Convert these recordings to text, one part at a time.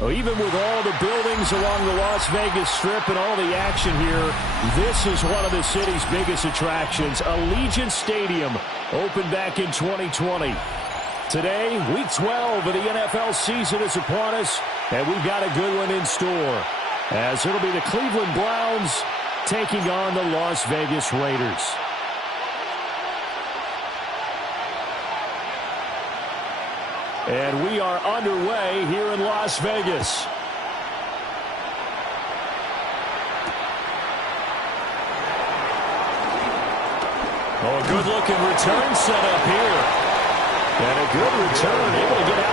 Well, even with all the buildings along the Las Vegas Strip and all the action here, this is one of the city's biggest attractions. Allegiant Stadium opened back in 2020. Today, Week 12 of the NFL season is upon us, and we've got a good one in store, as it'll be the Cleveland Browns taking on the Las Vegas Raiders. And we are underway here in Las Vegas. Oh, a good-looking return set up here. And a good return, able to get out.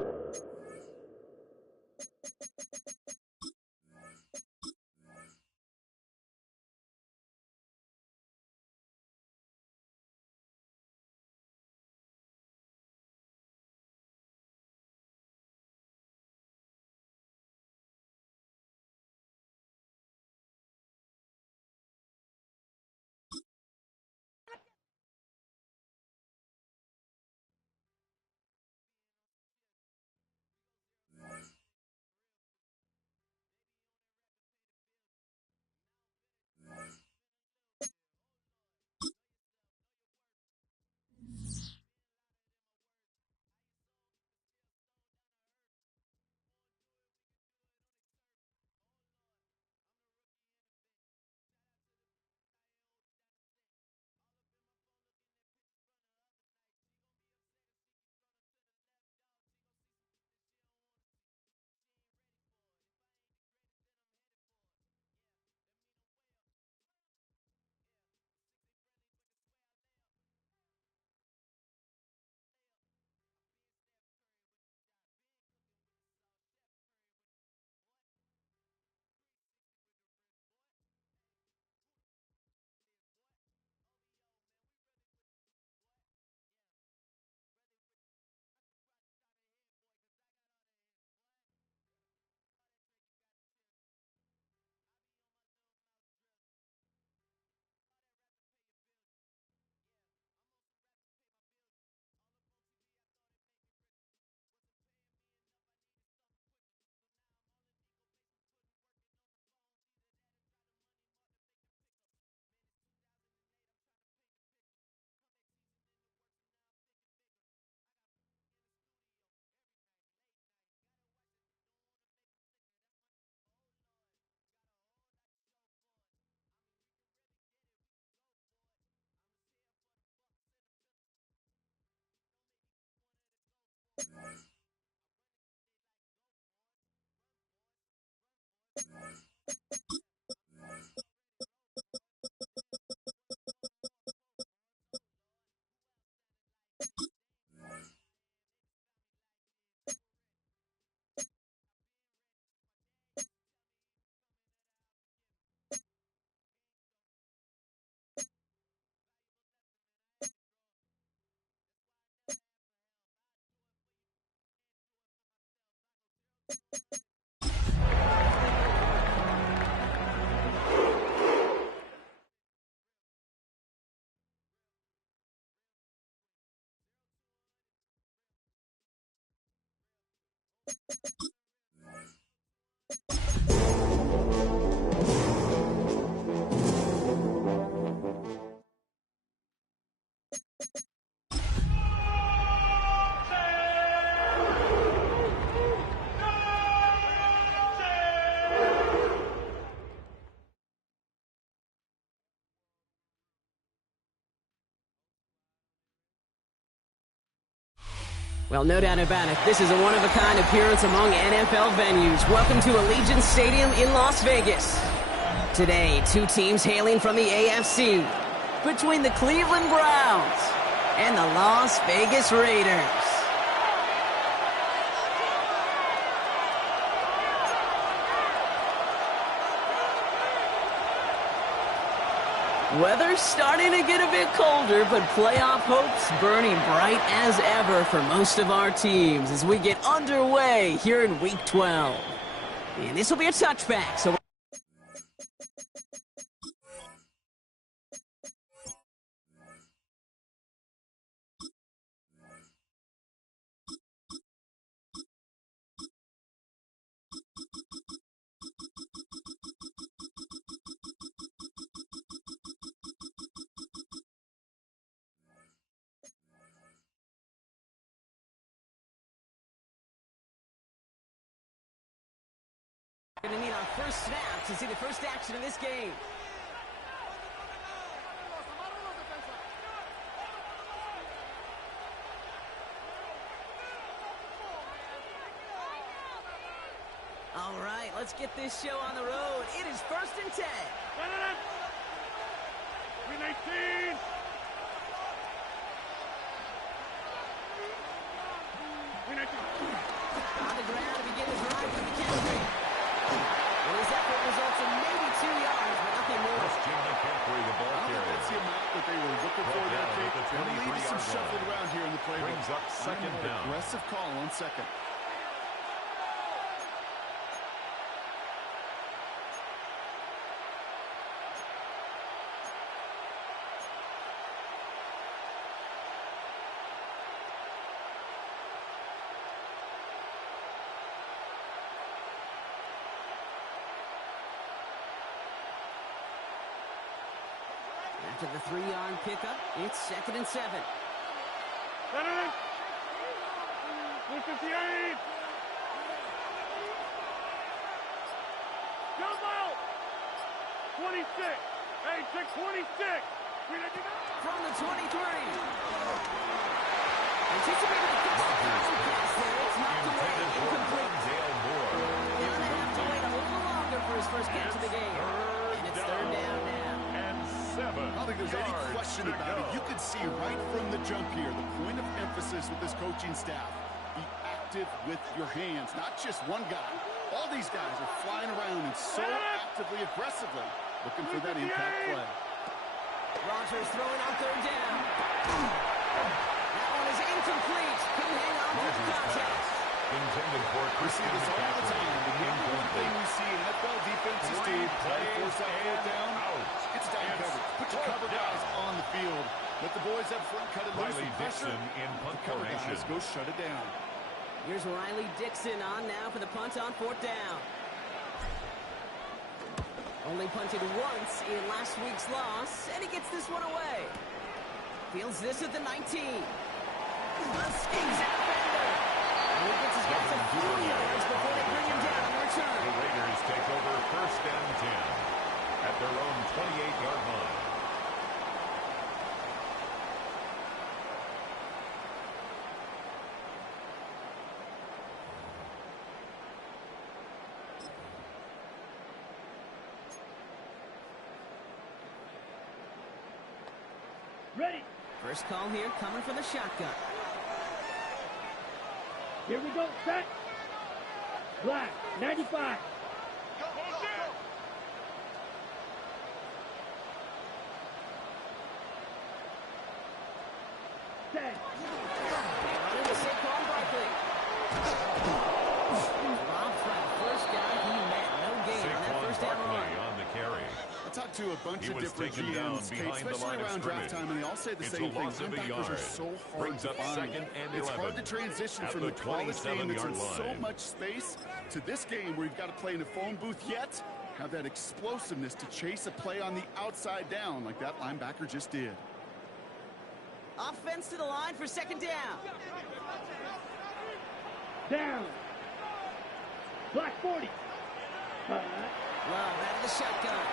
Well, no doubt about it, this is a one-of-a-kind appearance among NFL venues. Welcome to Allegiant Stadium in Las Vegas. Today, two teams hailing from the AFC, between the Cleveland Browns and the Las Vegas Raiders. Weather's starting to get a bit colder, but playoff hopes burning bright as ever for most of our teams as we get underway here in Week 12. And this will be a touchback, so... We're going to need our first snap to see the first action of this game. All right, let's get this show on the road. It is 1st and 10. 319. On the ground to begin his ride with the McCaffrey. And his effort results in maybe 2 yards, but nothing more. Jim McCaffrey, the ball carrier. That's the amount that they were looking for there, Jake. They're leaving some shuffling around here in the playbook. Brings up second down. Aggressive call on second. After the 3-yard pickup, it's 2nd and 7. 158. Jump out. 26. Hey, check 26. From the 23. Anticipated a pass there. It's knocked away. Incomplete. Now they have to wait a little longer for his first catch of the game. And it's 3rd down now. I don't think there's any question about it. You can see right from the jump here, the point of emphasis with this coaching staff. Be active with your hands, not just one guy. All these guys are flying around and so actively, aggressively looking for that impact play. Rogers throwing on 3rd down. That one is incomplete. Couldn't hang on to the contact. Intended for We see this all the time. The number one thing we see in NFL defenses do, try to force that 4th down. It's down coverage. Put your cover guys on the field. Let the boys up front cut it loose and pressure. in punt Cover formation. guys, go shut it down. Here's Riley Dixon on now for the punt on 4th down. Only punted once in last week's loss, and he gets this one away. Fields this at the 19. Skins out Bender. And he gets his guys to 4 yards before they bring him down on the return. The Raiders take over 1st and 10 at their own 28-yard line. Ready. First call here coming from the shotgun. Here we go. Set. Black. 95. Set. Running to Saquon Barkley. Rob Pratt, first guy he met. No gain on that Saquon 1st down Barkley run. on the carry. I talked to a bunch He of was different taken down GMs, Kate, behind the especially line of around draft scrimmage. time, and they all say the It's same a thing. loss of a Linebackers yard. are so hard Brings to up find. 2nd and It's hard 11 to transition at from the the college game that's in 27-yard so line. much space to this game where you've got to play in a phone booth yet have that explosiveness to chase a play on the outside down like that linebacker just did. Offense to the line for 2nd down. Down. Black 40. Love out of the shotgun.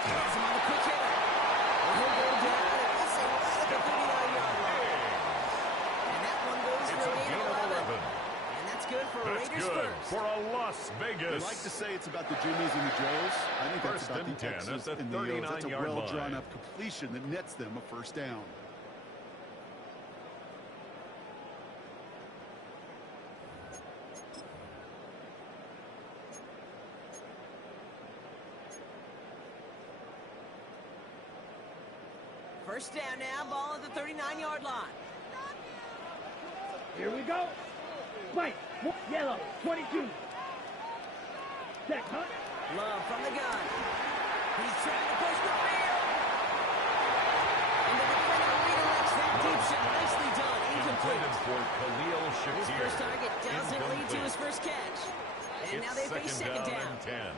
Has him on the quick hitter. And he'll go down and we'll say right at the 39-yard line. And that one goes It's for a a gain gain of of 11. 11. And that's good for That's Raiders good first. for a Las They Vegas. like to say it's about the Jimmies and the Joes. I think that's 1st about and the 10 X's at the and the O's. That's a 39-yard line. well-drawn-up completion that nets them a 1st down. First down now, ball at the 39-yard line. Here we go. White, yellow, 22. Set, huh? Love from the gun. He's trying to push the field. And the defender redirects that deep shot. Nicely done. Incomplete. His first target doesn't lead to his first catch. And now they face second down. 10.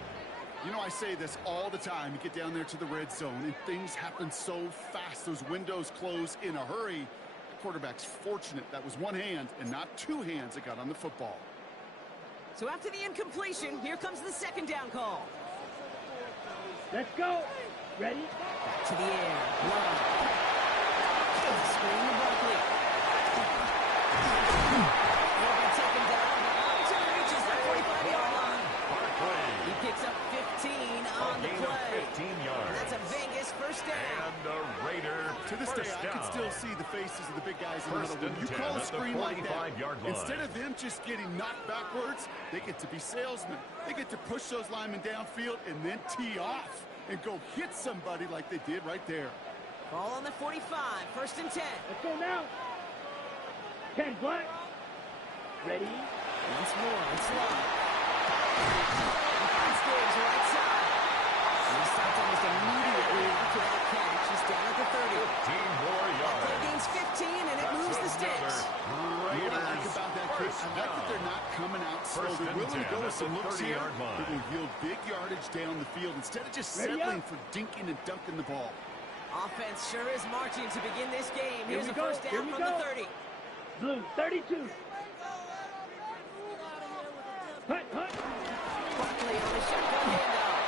You know, I say this all the time. You get down there to the red zone, and things happen so fast. Those windows close in a hurry. The quarterback's fortunate that was one hand and not two hands that got on the football. So after the incompletion, here comes the second down call. Let's go. Ready? Back to the air. Love. Screen to Buckley. He'll be taken down, but Armstrong reaches the 45-yard line. He picks up 15 on the play. 15 yards. That's a Vegas first down. And a Raider To this day, I can still see the faces of the big guys in the middle. When you call a screen like that, instead of them just getting knocked backwards, they get to be salesmen. They get to push those linemen downfield and then tee off and go hit somebody like they did right there. Ball on the 45, first and 10. Let's go now. 10 black. Ready? Once more, it's Love. He scores right side. And he stops almost immediately after that catch. He's down at the 30. 15 more Play yards. gains 15, and it moves the sticks. What I like about that, Chris, I like that they're not coming out slow. They're willing to go with some looks here that will yield big yardage down the field instead of just settling for dinking and dunking the ball. Offense sure is marching to begin this game. Here's a we go. first down from the 30. Blue, 32. Hut, hut. Buckley on the shotgun handoff.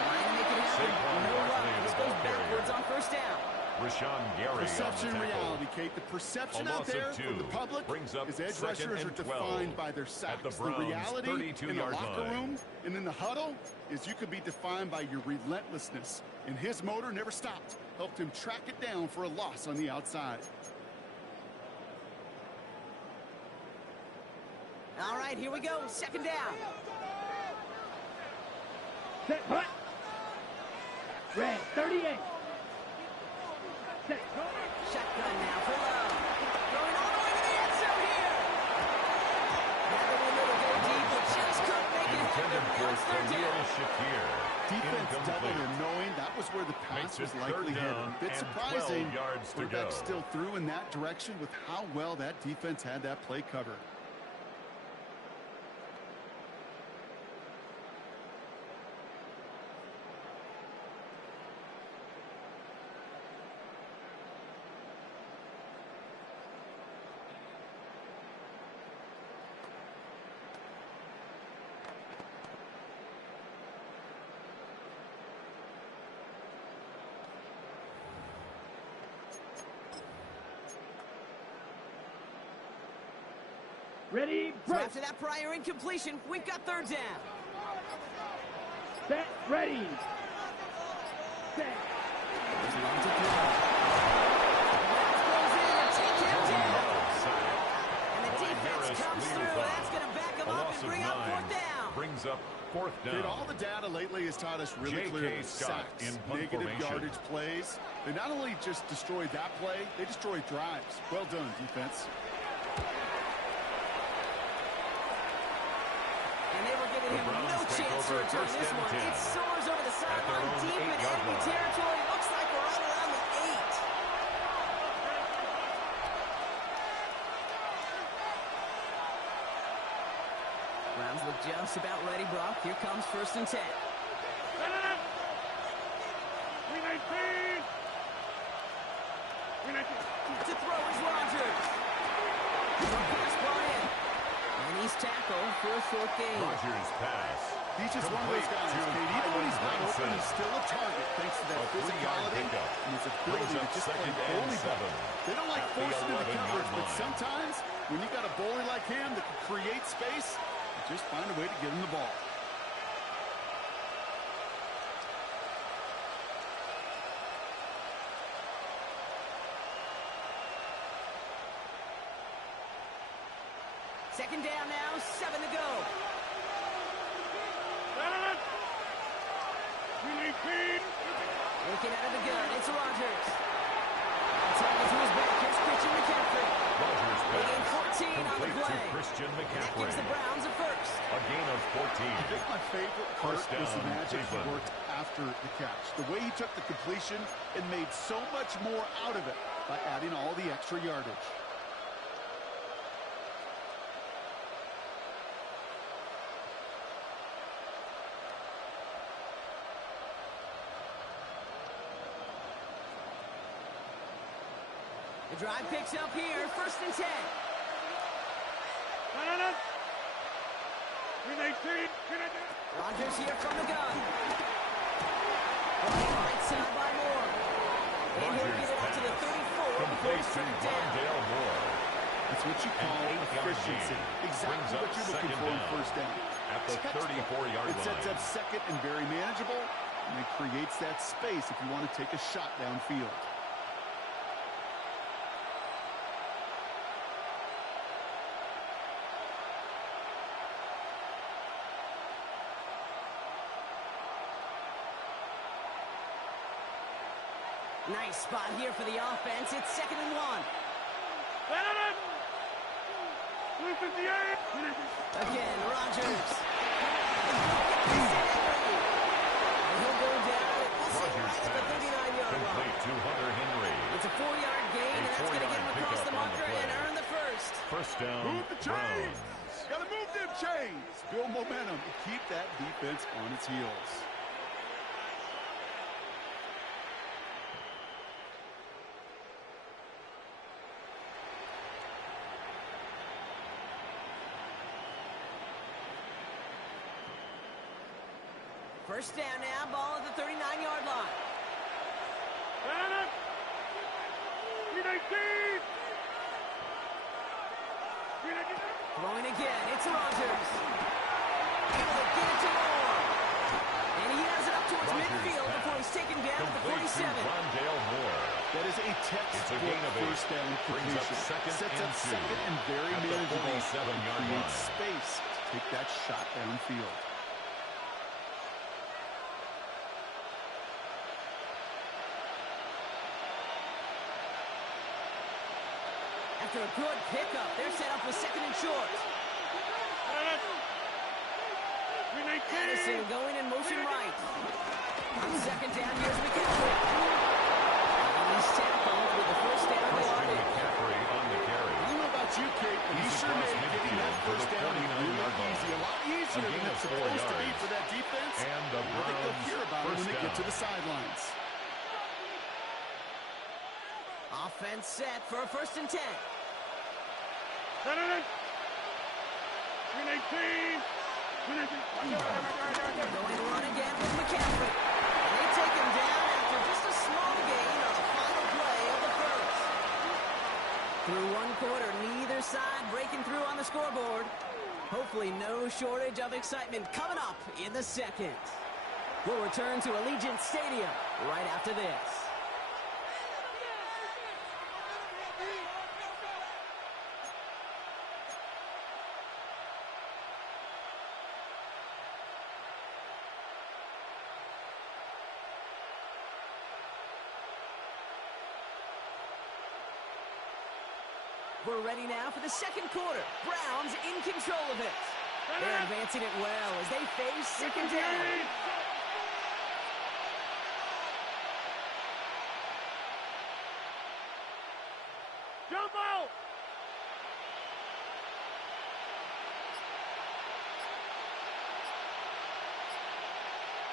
Trying to make it happen. No luck. This goes backwards on first down. Rashawn Gary Perception on the tackle. reality, Kate. The perception A out loss of there 2 from the public brings up is edge second rushers are and defined 12 by their at sacks. the The Browns' reality in the 32-yard locker line. room and in the huddle is you could be defined by your relentlessness. And his motor never stopped. Helped him track it down for a loss on the outside. All right, here we go. Second down. Set, hut. Red, 38. Set, hut. Shotgun now for Love. Going all the way to the end zone here. Had the window to go deep, but just couldn't make it happen. Intended Now for it's third Khalil down. Shakir. Defense doubled Incomplete. him, knowing that was where the pass Makes was it likely third headed. down A bit and surprising. 12 yards to Quarterback go. still threw in that direction with how well that defense had that play covered. Ready, So break. after that prior incompletion, we've got third down. Set, ready. Set. There's Love to throw. Lance goes in and take him down. And the defense comes through. That's going to back him A up loss and of bring up 9 fourth down. brings up fourth Kate, all down. the data lately has taught us really J.K. clearly Scott sacks, in punt negative formation. yardage plays. They not only just destroyed that play, they destroyed drives. Well done, defense. And they were giving him Browns no take chance to over return first this and one. 10. It soars over the their sideline own deep in 8-yard enemy line. territory. Looks like we're right around the 8. Browns look just about ready, Brock. Here comes first and 10. To To throw is Rodgers. Pass ball in. And he's tackled for a short gain. Rogers pass. He's just one of those guys, Complete to Kate. Even when he's not Tyler open, Brinson. he's still a target thanks to that A 3-yard physicality pickup. and his ability Brings to up just play second and bully ball. 7 They don't like at the forcing into 11-yard coverage, but line. sometimes when you got a bully like him that can create space, you just find a way to get him the ball. Second down now, 7 to go. Looking out of the gun, it's Rodgers. Tackle to his back. Here's Christian McCaffrey. Rodgers They gain pass. 14 on the Complete to play. Christian And that McCaffrey. gives the Browns a first. A gain of 14. I think my favorite part First was the down, magic he Cleveland. worked after the catch. The way he took the completion and made so much more out of it by adding all the extra yardage. The drive picks up here. First and 10. Rodgers here from the gun. Right side by Moore. And he'll get it up to the 34 before Complete he's to turned down. Rondale Moore. It's what you call An 8-yard efficiency. gain. Exactly Brings what up you're looking second for in down. first down. At the Textbook. 34-yard It sets line. up second and very manageable, and it creates that space if you want to take a shot downfield. Nice spot here for the offense. It's 2nd and 1. Again, Rodgers. And he'll go down. We'll say right at the 39-yard line. Complete to Hunter Henry. It's a 4-yard gain, and that's going to get him across the pickup on the marker play. and earn the first. First down, Move the chains! Browns. Got to move them chains! Build momentum and keep that defense on its heels. First down now, ball at the 39-yard line. Throwing again, it's Rodgers. Able to get it to Moore. And he has it up towards Rodgers midfield pass. before he's taken down at the Complete 47. to Rondale Moore. That is a It's a textbook gain of 8. first down Brings up completion. second Sets and up 2. second and very At the manageable. 47-yard Creates line. space to take that shot downfield. After a good pickup, they're set up with 2nd and short. Addison going in motion right. On 2nd down, here's McCaffrey. And he's tackled with the first down Christian yardage. McCaffrey on the carry. I don't know about you, Kate, but he He's sure across made getting that midfield for first the down really 49-yard line. easy. A lot easier A than gain it's of 4 supposed to be yards. for that defense. And the I think they'll Browns hear about it when first they get to down. the sidelines. Offense set for a 1st and 10. Going to run again with McCaffrey. And they take him down after just a small gain on the final play of the first. Through one quarter, neither side breaking through on the scoreboard. Hopefully no shortage of excitement coming up in the second. We'll return to Allegiant Stadium right after this. We're ready now for the second quarter. Browns in control of it. They're advancing it well as they face 2nd down. Jump out!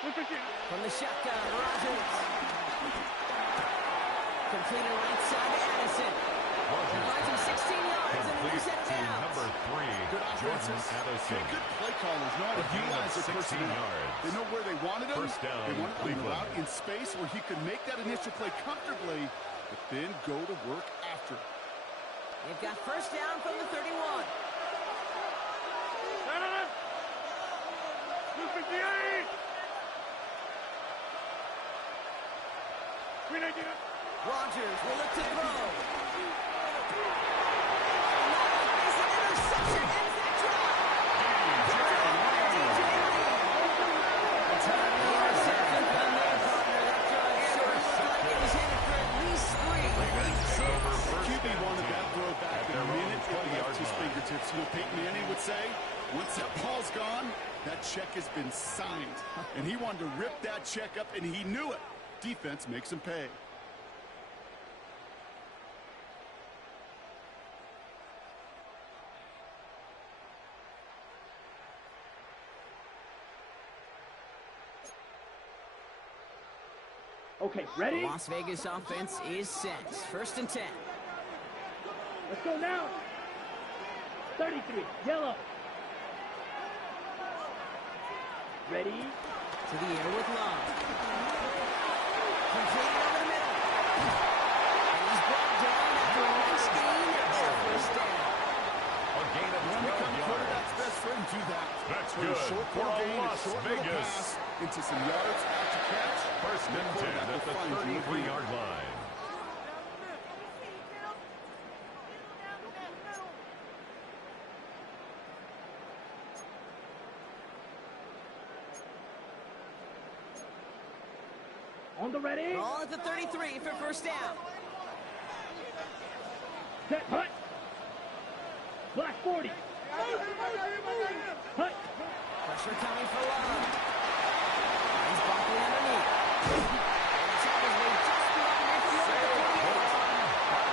From the shotgun, Rodgers. Completed right side to Addison. Rodgers Finds him 16 yards and complete moves it to down. number 3, Good Jordan offenses. Addison. Good play callers know how to A gain of utilize their 16 personnel. yards. They know where they wanted him. First down, They wanted him Cleveland. out in space where he could make that initial play comfortably, but then go to work after. They've got first down from the 31. Rodgers will look to throw. It's an interception. Ends that drive. A timely interception from their partner. That drive sure looked like it was headed for at least 3. As Peyton Manning would say, once that ball's gone, that check has been signed. And he wanted to rip that check up, and he knew it. Defense makes him pay. Okay, ready? The Las Vegas offense is set. First and 10. Let's go now. 33, yellow. Ready? To the air with Love. Completed over the middle. And he's brought down after a nice gain and a first down. A gain of When 12 become yards. quarterback's best friend, do that. That's Put a good short for gain, a Las short little Vegas. pass into some yards after catch. First and 10 at the 33-yard line. On the ready. Ball at the 33 for first down. Set, hut. Black 40. Hut. Pressure coming for Love. He's bumping underneath. And the tackle's made just beyond midfield at the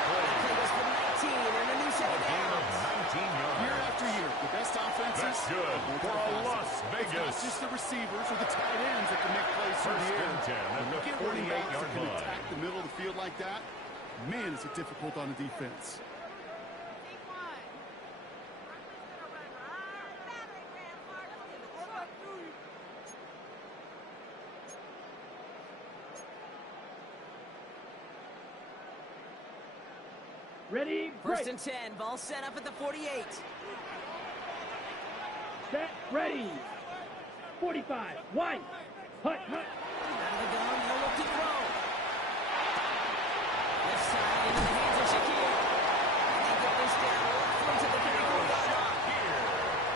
48. That goes for 19 and a new set A of gain of downs. 19 yards. Year after year, the best offenses. That's good for Las It's Vegas. not just the receivers or the tight ends that can make plays through First the air. and 10 at When you the get running backs that 48-yard can line. attack the middle of the field like that, man, is it difficult on the defense. Ready, First break. and 10. Ball set up at the 48. Set, ready. 45, wide. Hut, hut. Out of the gun, no look to throw. Left side into the hands of Shakir. And they get this down roughly to the 34-yard line.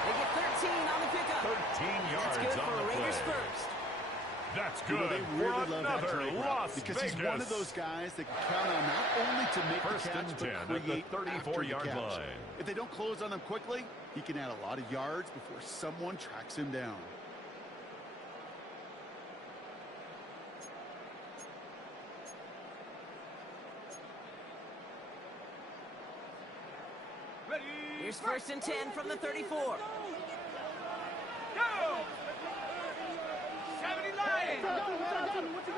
They get 13 on the pickup. 13 yards That's good on for the Raiders play. first. That's You know, good they for really love that another Drake route Las because Vegas. he's one of those guys that can count on not only to make First the catch, and but 10 at the create after the 34-yard catch. line. If they don't close on him quickly, he can add a lot of yards before someone tracks him down. Here's first and 10 from the 34.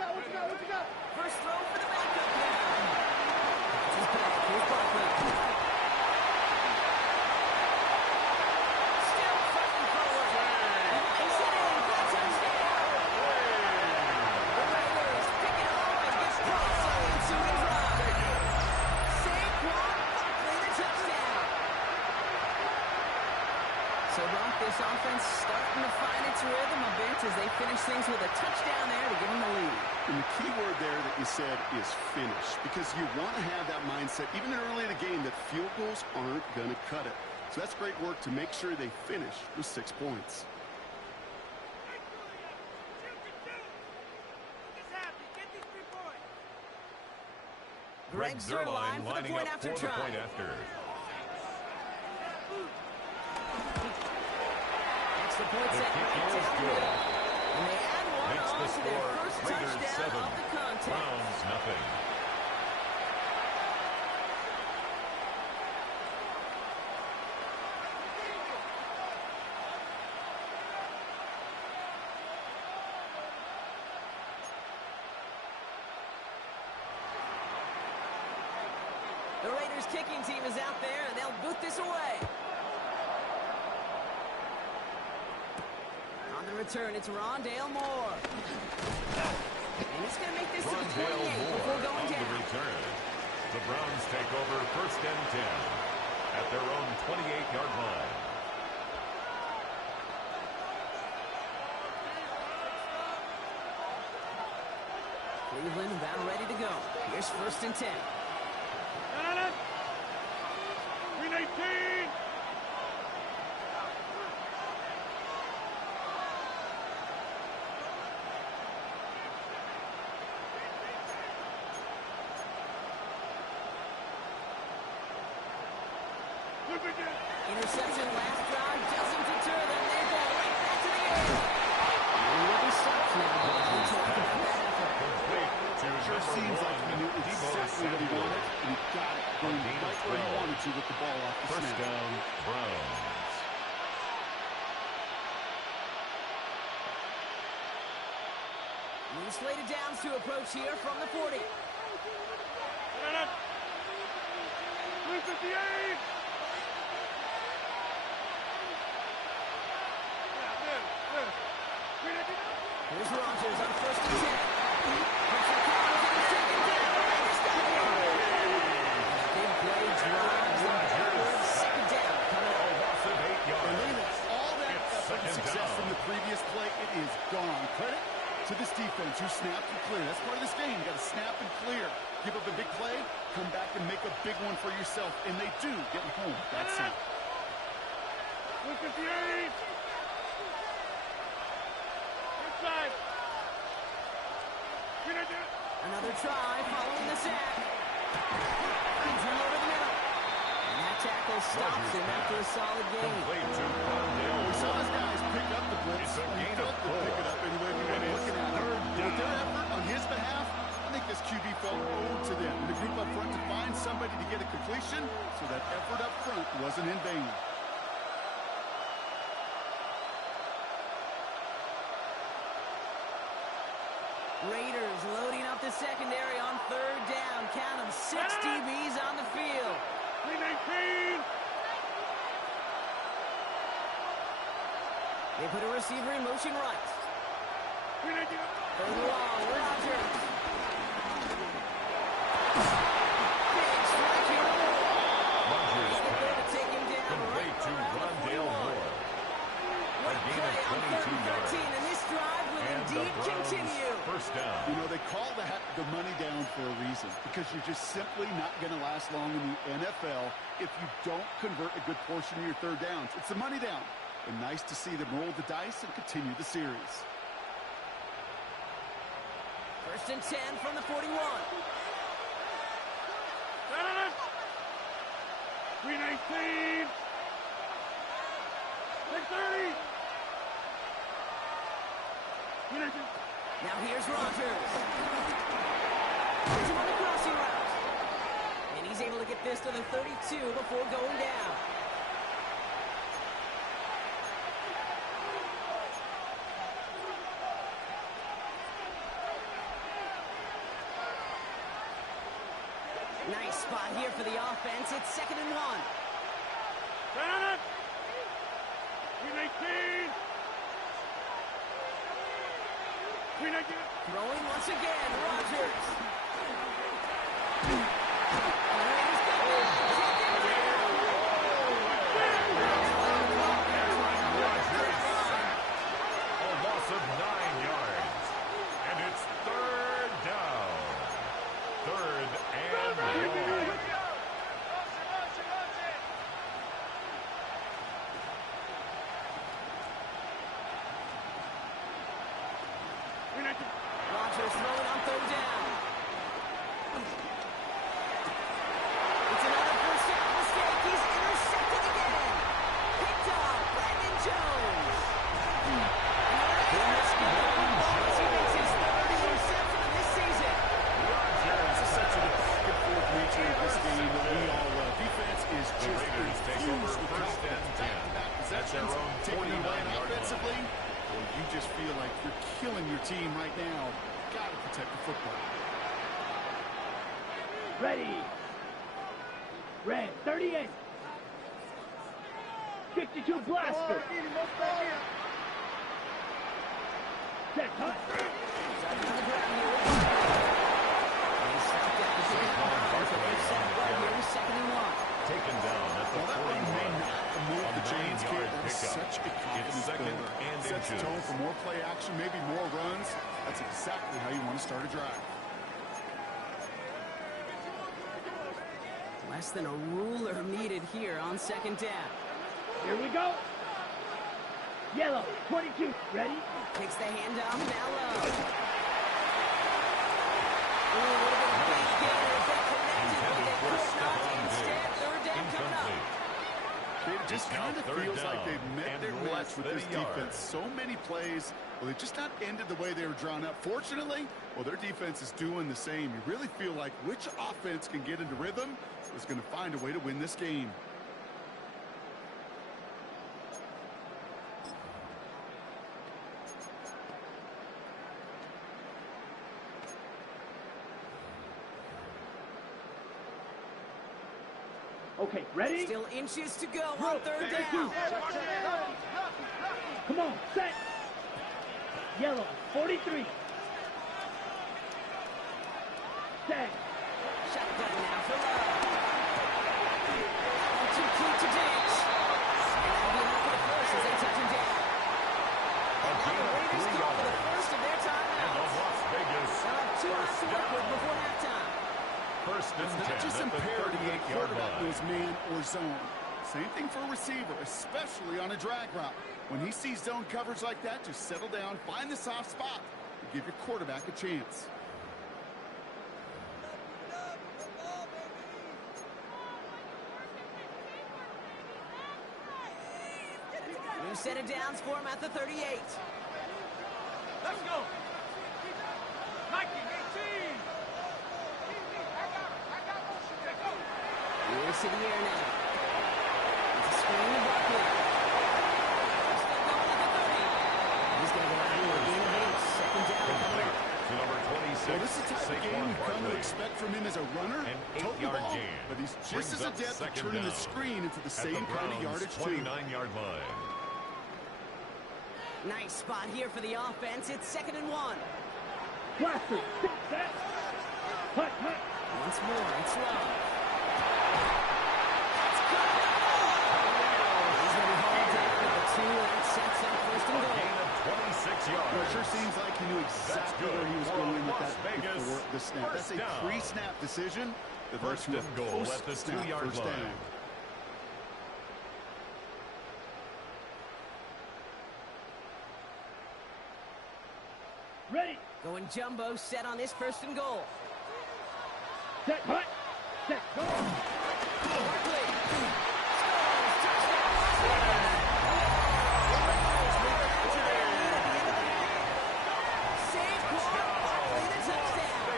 First throw for the backup now. He's back. Here's Barkley. Still fighting forward. He's it in for a touchdown. The Raiders pick it off and gets crossed on the ensuing drive. Saquon Barkley, the touchdown. So, Brock, this offense starting to find its rhythm a bit as they finish things with a touchdown there to give them the lead. And the key word there that you said is finish, because you want to have that mindset, even early in the game, that field goals aren't going to cut it. So that's great work to make sure they finish with 6 points. Greg Zerline for the lining point up after for the try. point after. It's the point set kick right is down the good. middle. And they add one Makes the on to their score first Raiders touchdown 7, of the contest. Browns nothing. The Raiders kicking team is out there, and they'll boot this away. On the return, it's Rondale Moore. And he's going to make this to the 28 Rondale before Moore going on the down. return. The Browns take over first and 10 at their own 28-yard line. Cleveland about ready to go. Here's first and 10. 319. Interception last drive doesn't deter them. They go right back to the air. And will be stopped now. We'll talk about that effort. Sure seems like he knew exactly what he wanted, and he got it going right where he wanted to with the ball off the snap. First down, Browns. New slated downs to approach here from the 40. 358! Here's Rodgers on first and 10. Puts the Cowboys on the second down. Big play drive. Second down. A loss of 8 yards. And all that effort and success from the previous play, it is gone. Credit to this defense who snapped and cleared. That's part of this game. You got to snap and clear. Give up a big play, come back and make a big one for yourself. And they do get home. That's it. 358! Inside! Another try following the sack. Feeds him over the middle. And that tackle stops him after a solid gain. We saw his guys pick up the blitz. It's a He gain felt of to pick 4. it up anyway we were looking at it. With their effort on his behalf, I think this QB felt owed to them. And the group up front to find somebody to get a completion, so that effort up front wasn't in vain. Raiders loading up the secondary on third down. Count them, 6 DBs on the field. 319! They put a receiver in motion right. 319! Third and long, Rodgers. Big strike here. Rodgers He's there to take him down complete right to around the Rondale 41. Moore. A What gain play of on 22 third and yards. 13, and this drive will And the indeed Browns continue. first down. You know, they call that the money down for a reason, because you're just simply not going to last long in the NFL if you don't convert a good portion of your third downs. It's the money down. And nice to see them roll the dice and continue the series. First and 10 from the 41. 319! 630! 319! Now here's Rodgers. Puts him on the crossing route. And he's able to get this to the 32 before going down. Nice spot here for the offense. It's 2nd and 1. 319! 319! Throwing once again, Rodgers. A loss of 9 yards. And it's third down. Third and long. Rodgers throwing on third down. It's another first down mistake. He's intercepted again. Picked off Brandon Jones. He makes his third interception of this season. Rodgers is such a back and forth nature of this game that we all love. Defense is The just Raiders take over infused with first and confidence. 10. Back-to-back That's their possessions, own taking them away 49-yard offensively. Well, you just feel like you're killing your team right now. Got to protect the football. Ready. Red, 38. 62 blaster. Set, cut. Starting on the ground here. He's stopped at the Here's 2nd and 1. Taken down at the Well, that run may 41. not move the chains, kid. nine-yard That's pickup. such a It's confidence second builder. and Sets the inches. tone for more play action, maybe more runs. That's exactly how you want to start a drive. Less than a ruler needed here on 2nd down. Here we go. Yellow, 22. Ready? Takes the handoff now low. Ooh, a little bit of big gainer, but connected, but they could not instead. Third down coming up. Incomplete. Created just kind of feels like they've met their match with this defense. So many plays, well, they just not ended the way they were drawn up. Fortunately, well, their defense is doing the same. You really feel like which offense can get into rhythm is going to find a way to win this game. Okay, ready? Still inches to go on third down. Come on, set. Yellow, 43. Set. Shotgun now for Love. Too cute to ditch. And that'll be enough for the first as they touch him down. And now the Raiders call for the first of their timeouts. Las Vegas. They'll have 2 left to work with before halftime. First and 10 Not just at the imperative that a 38-yard quarterback line. knows man or zone. Same thing for a receiver, especially on a drag route. When he sees zone coverage like that, just settle down, find the soft spot, and give your quarterback a chance. New set of downs for him at the 38. Let's go. Nike, 18. Here's to the air now. It's a screen to Buckley. Still going at the 30. He's going to go out here with a gain of 8. Second down coming up. To number 26. Well, this is the type of game you've come to expect from him as a runner. An Tote the 8-yard ball, gain. but he's Brings just as up adept at second turning the down screen into the at same the kind of Browns' yardage, too. 29-yard line. Nice spot here for the offense. It's 2nd and 1. Blaster, set. Hut, hut. Once more, it's Love. He's going to be hauled down at the 2, and that sets up first and goal. Gain of 26 yards. Well, it sure seems like he knew exactly good where he was for going with Las that Vegas. before the snap. First That's a down. pre-snap decision. that led First to a and goal at the post-snap 2-yard first line. down. Ready. Going jumbo set on this first and goal. Set, hut. Set, go. Barkley. Scores. Touchdown. Las Vegas. The Raiders move it out to their lead at the end of the half. Saquon Barkley, the touchdown.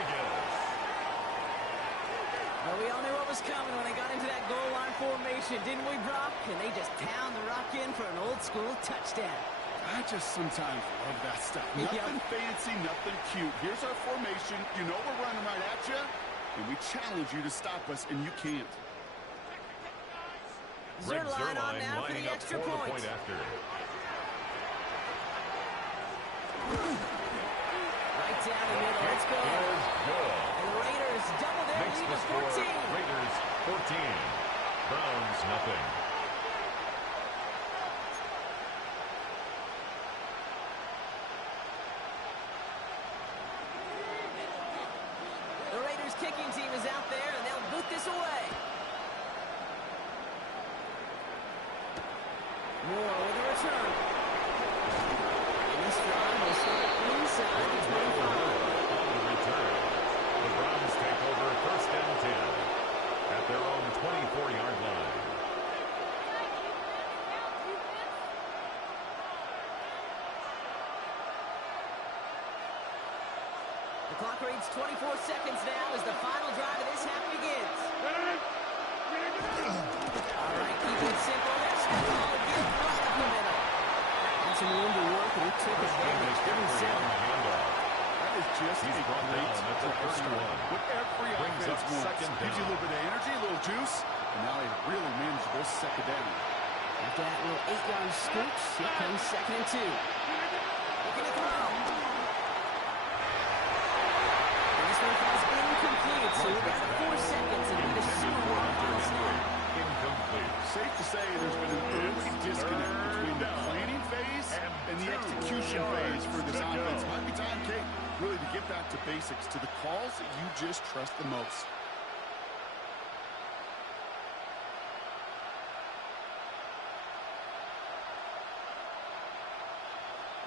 Well, we all knew what was coming when they got into that goal line formation, didn't we, Brock? And they just pound the rock in for an old-school touchdown. I just sometimes love that stuff. Nothing fancy, nothing cute. Here's our formation. You know we're running right at you, and we challenge you to stop us, and you can't. Zerline on now for the extra point. After. Right down the middle. Let's go. Good. And the Raiders double their Makes lead the to score 14. Raiders 14. Browns nothing. The Raiders kicking team is out there, and they'll boot this away. Moore with a return. And this drive will start inside the 25. On the return, the Browns take over first and 10 at their own 24-yard line. The clock reads 24 seconds now as the final drive of this half begins. All right, keep it simple. There's the ball again right up the middle. And some room to work, and he took advantage. Didn't settle. That is just He's a brought great down at the play 31. start. What every Brings offense up wants. second Gives you a down. little bit of energy, a little juice, and now a really manageable second down. After that little 8-yard scoop, here comes 2nd and 2. Looking to throw. And this one falls incomplete, so we've got 4 seconds and the Super Bowl final snap. Incomplete. Safe to say there's been an early disconnect between the planning phase and the execution phase for this offense. Might be time, Kate, really to get back to basics, to the calls that you just trust the most.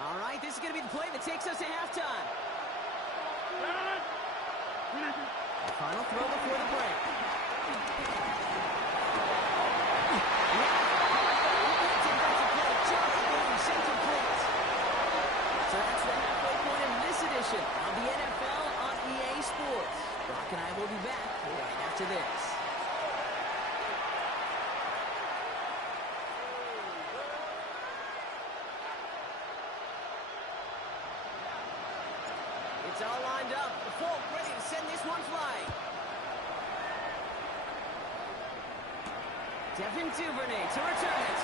All right, this is going to be the play that takes us to halftime. Final throw before the break. It's all lined up. The Folk ready to send this one flying. Devin Duvernay to return it.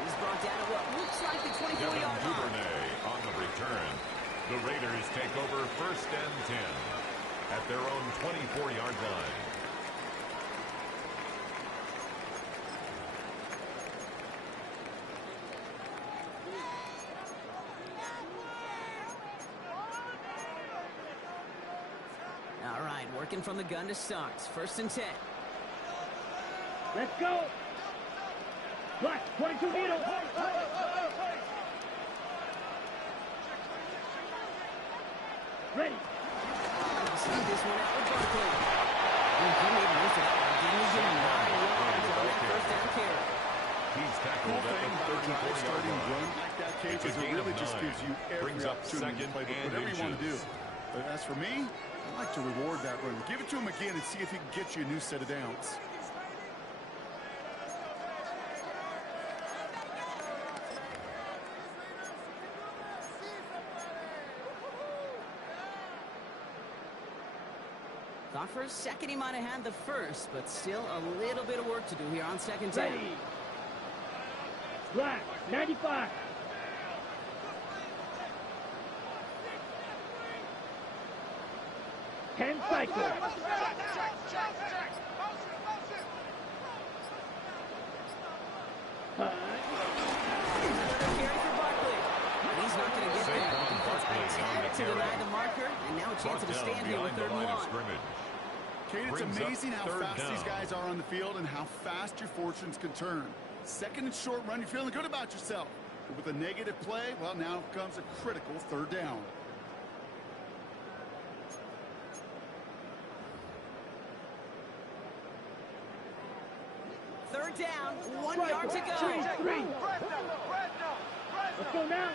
He's brought down to what looks like the 24-yard line. Duvernay on the return. The Raiders take over 1st and 10 at their own 24-yard line. All right, working from the gun to start. 1st and 10. Let's go. Black, 22 meters. Ready. Send this one out with Barkley. He made most of that one. Didn't he get 9 yards on that 1st down carry? He's tackled Cool at thing the about a drive 34-yard starting line. run like that, Cage, It's a is it gain really of just 9. gives you every Brings up opportunity to 2nd play and whatever you want to do. inches. But as for me, I like to reward that run. Give it to him again and see if he can get you a new set of downs. Thought for a second he might have had the first, but still a little bit of work to do here on 2nd down. Ready. Black, 95. Ten cycles. Another carry for Barkley. He's not going to get there. Defense attempt to deny the marker, and now a chance of a stand here with 3rd and 1. Kate, it's Brings up amazing how 3rd fast these down. guys are on the field and how fast your fortunes can turn. 2nd and short run, you're feeling good about yourself. But with a negative play, well, now comes a critical 3rd down. Third down, 1 yard to go. Three. Let's go now.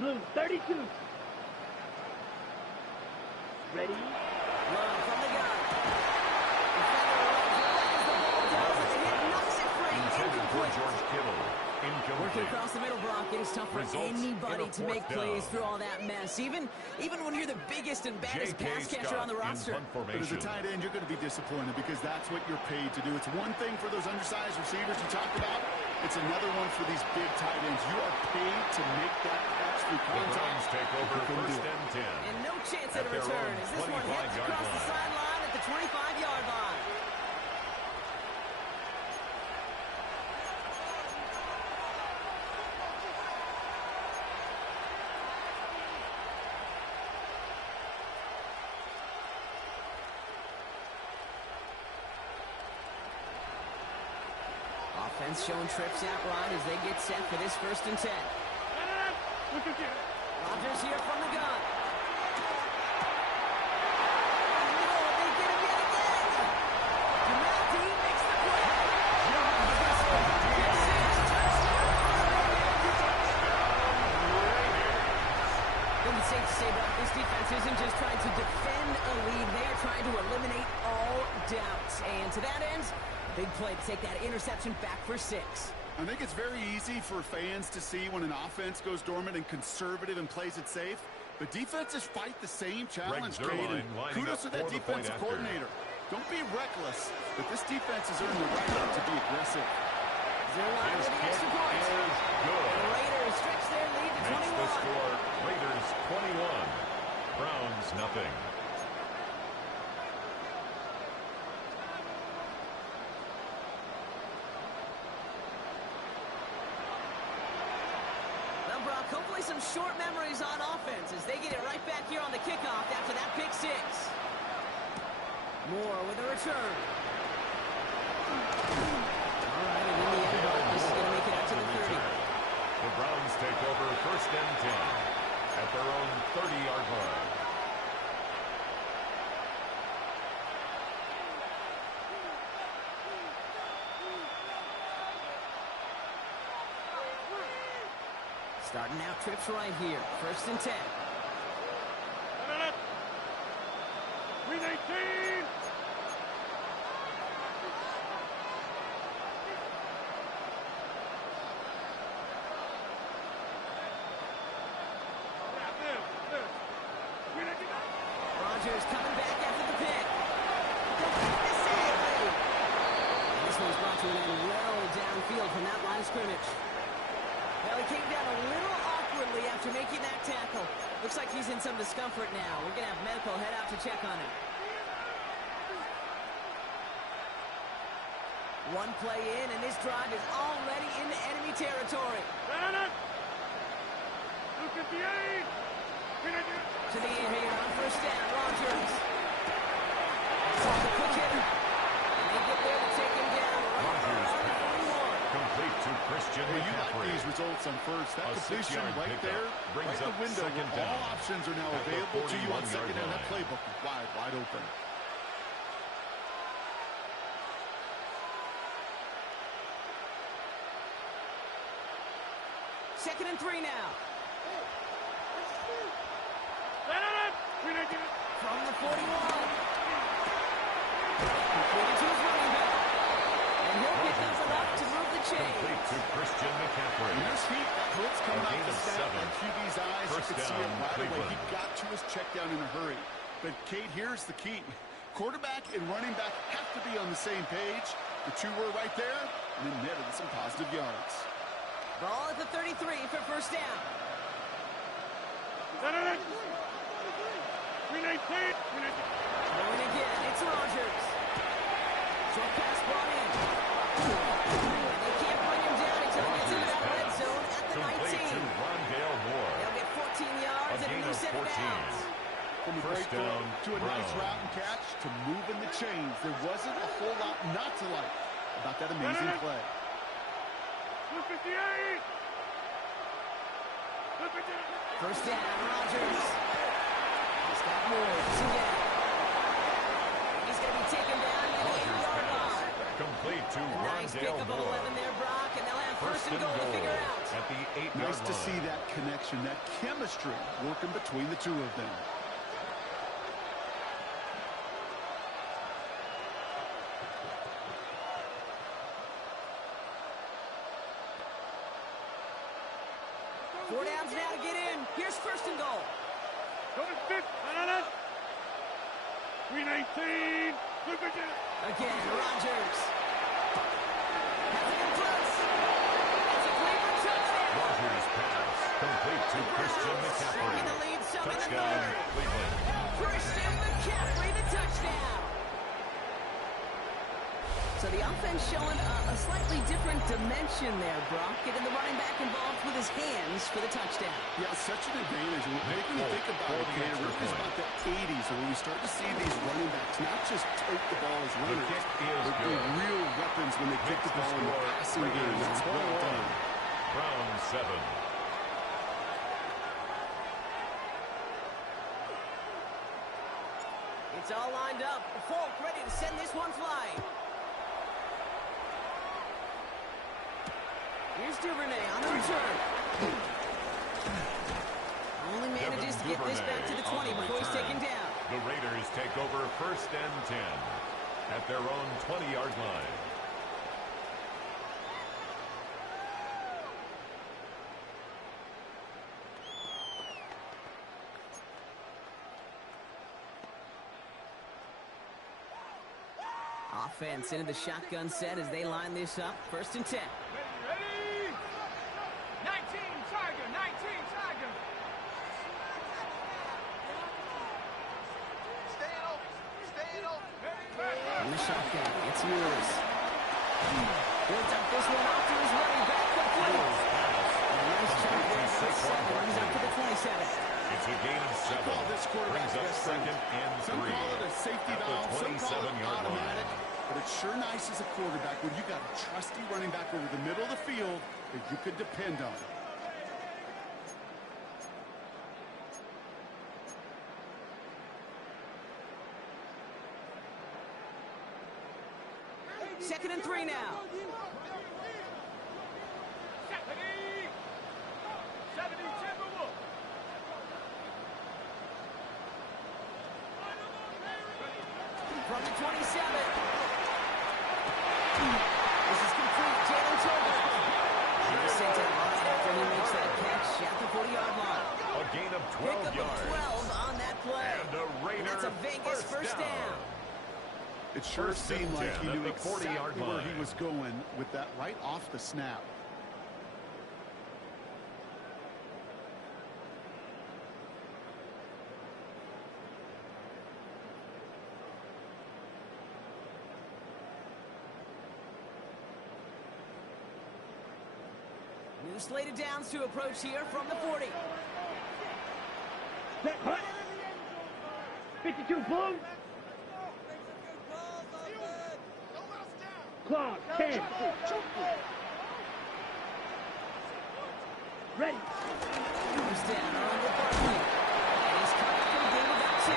Blue, 32. Ready. Love from the gun. Defender runs as the ball does, and the hit knocks it free. Intended for Incomplete. George Kittle. Working Incomplete. across the middle block, it is tough for Results anybody in a to make 4th plays down. through all that mess. Even when you're the biggest and baddest J.K. pass catcher on Scott the in roster. punt But as a formation. tight end, you're going to be disappointed because that's what you're paid to do. It's one thing for those undersized receivers you talked about. It's another one for these big tight ends. You are paid to make that catch through The contact. Browns take over You couldn't do 1st it. and 10. And no chance At at a their return own as this one hits 25-yard across the line. sideline at the 25-yard line. Offense showing trips out right as they get set for this 1st and 10. Rodgers here from the gun. Oh, they get him yet again. Jamel Dean makes the play. I think it's safe to say that this defense isn't just trying to defend a lead. They are trying to eliminate all doubts. And to that end, big play to take that interception back for 6. I think it's very easy for fans to see when an offense goes dormant and conservative and plays it safe. But defenses fight the same challenge, Cade, and kudos to that defensive coordinator. Don't be reckless, but this defense has earned the right to be aggressive. Zero-line with the extra point. Is good. The Raiders stretch their lead to Makes 21. the score Raiders 21. Browns nothing. Well, Brock, hopefully some short memories on offense as they get it right back here on the kickoff after that pick 6. Moore with a return. All right, and in the end, Brock, this is going to make it out to the 30. The Browns take over 1st and 10 at their own 30-yard line. Starting out trips right here. 1st and 10. 319. This one's brought to an end well downfield from that line of scrimmage. Well, he came down a little awkwardly after making that tackle. Looks like he's in some discomfort now. We're going to have medical head out to check on him. One play in, and this drive is already into enemy territory. To the air here on first down, Rodgers. Off the quick hitter. And they get there to take him down. Rodgers pass. Complete to Christian Well, you McCaffrey. like these results on first. That A completion 6-yard right pickup there, brings right the up window second where all down options are now at the available to you on 41-yard second down. That line. playbook is wide open. Second and 3 now. From the 41. Completed to his running back. And he'll pick up enough to move the chains. Complete to Christian McCaffrey. And there's heat. That blitz coming A out gain the of snap. 7. That QB's eyes, First you could see down, it right away. Cleveland. He got to his check down in a hurry. But, Kate, here's the key. Quarterback and running back have to be on the same page. The two were right there, and then netted some positive yards. Ball at the 33 for first down. Going again, it's Rodgers. Short pass brought in. And they can't bring him down until he gets into that red zone at the 19. Complete to Rondale Moore. They'll get 14 yards A and a gain new of set of 14. downs. From a First great down, throw to a nice Brown. route and catch to moving the chains. There wasn't a whole lot not to like about that amazing play. First down, Rodgers. He's got Woods again. He's going to be taken down near the 8-yard line. Complete to A nice Rondale pickup of Moore. 11 there, Brock, and they'll have First and goal to figure out. at the 8-yard Nice to line. see that connection, that chemistry working between the two of them. Four downs now to get in. Here's first and goal. Again, Rodgers. Has it in press. It's a Cleveland touchdown. Rodgers pass. Complete to Christian McCaffrey. In the lead, some in the Touchdown, third. Cleveland. Christian McCaffrey, the touchdown. So the offense showing a slightly different dimension there, Brock. Getting the running back involved with his hands for the touchdown. Yeah, such an advantage. When you think about it, for the it extra is point. about the 80s where we start to see these running backs not just take the ball as runners, kick is but good. be real weapons when they get the ball in the passing game. That's well done. Brown 7. It's all lined up. Folk ready to send this one flying. Here's Duvernay on the return. Only manages to get this back to the 20 before he's taken down. The Raiders take over first and 10 at their own 20-yard line. Offense into the shotgun set as they line this up. First and 10. Ready? 19 Tiger, 19 Tiger. In the shotgun, it's yours. Built up this one off to his running back quickly. A nice chunk there for 7. He's up to the 27. It's a gain of 7. Call this quarterback Brings up best second thing. and 3. Some call it a safety at valve, the some call it 27-yard automatic, line. but it's sure nice as a quarterback when you got a trusty running back over the middle of the field that you could depend on. Second and 3 now. 70 Timberwolves. From the 27. This is complete. Jalen Tolbert. He was sent out right after he makes that catch at the 40-yard line. A gain of Pickup 12 of yards. 12 on that play. And a Raider That's a Vegas first down. It sure First and seemed like 10 he at knew the 40-yard exactly where he line. was going with that right off the snap. New slated downs to approach here from the 40. Set, hut. 52, blue. Clock, 10. Ready. First down on the Barkley. And he's coming from game about 2.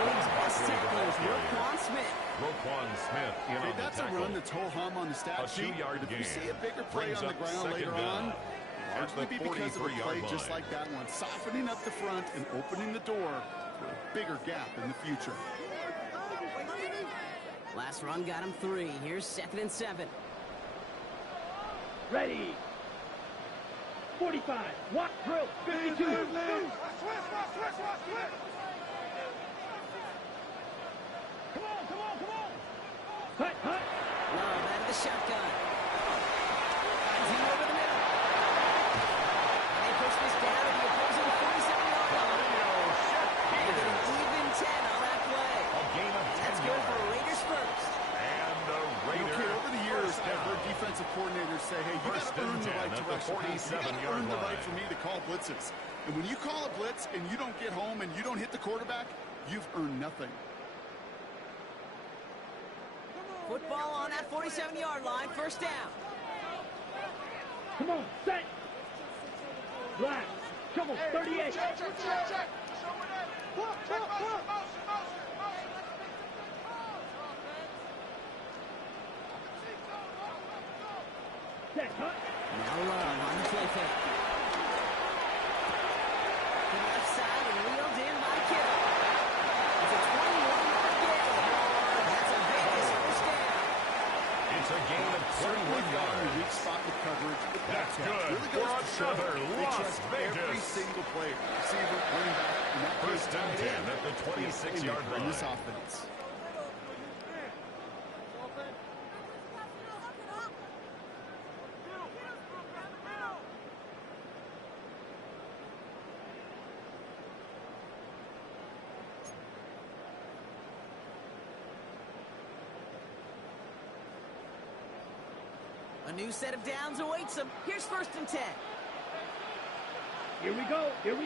League's best tacklers, Roquan Smith. Roquan Smith in Okay, on the that's a tackle. run that's ho-hum on the stat A sheet. 2-yard But if gain. you see a bigger play Brings on the up ground later second on, down at largely the be because of a 43-yard play just line. like that one, softening up the front and opening the door for a bigger gap in the future. Last run got him 3. Here's 2nd and 7. Ready. 45. Walk drill. 52. Move. Come on. Hut. Love out of the shotgun. Finds him over the middle. And they push this down to the opposing 47-yard line. They get an even 10 on that play. A gain of 10 That's good for yards. Raiders first. And the Raiders. Okay, over the years, first I've heard down. defensive coordinators say, hey, you got First to and earn the 10 right at the direction. You got to 47-yard earn the right line. for me to call blitzes. And when you call a blitz and you don't get home and you don't hit the quarterback, you've earned nothing. Football on that 47-yard line. First down. Come on. Set. Black. Come on. 38. Set. Hut. Now Love on the play fake. To the left side and wheeled in by Kittle. It's a 21-yard gain. That's a Vegas first down. It's a gain of 31 A yards. weak spot with coverage. But That's catch good really for goes to show another they Las trust every Vegas. single player. Receiver, running back, and that First plays and tight 10 end. at the 26-yard In this line. offense. A new set of downs awaits him. Here's 1st and 10. Here we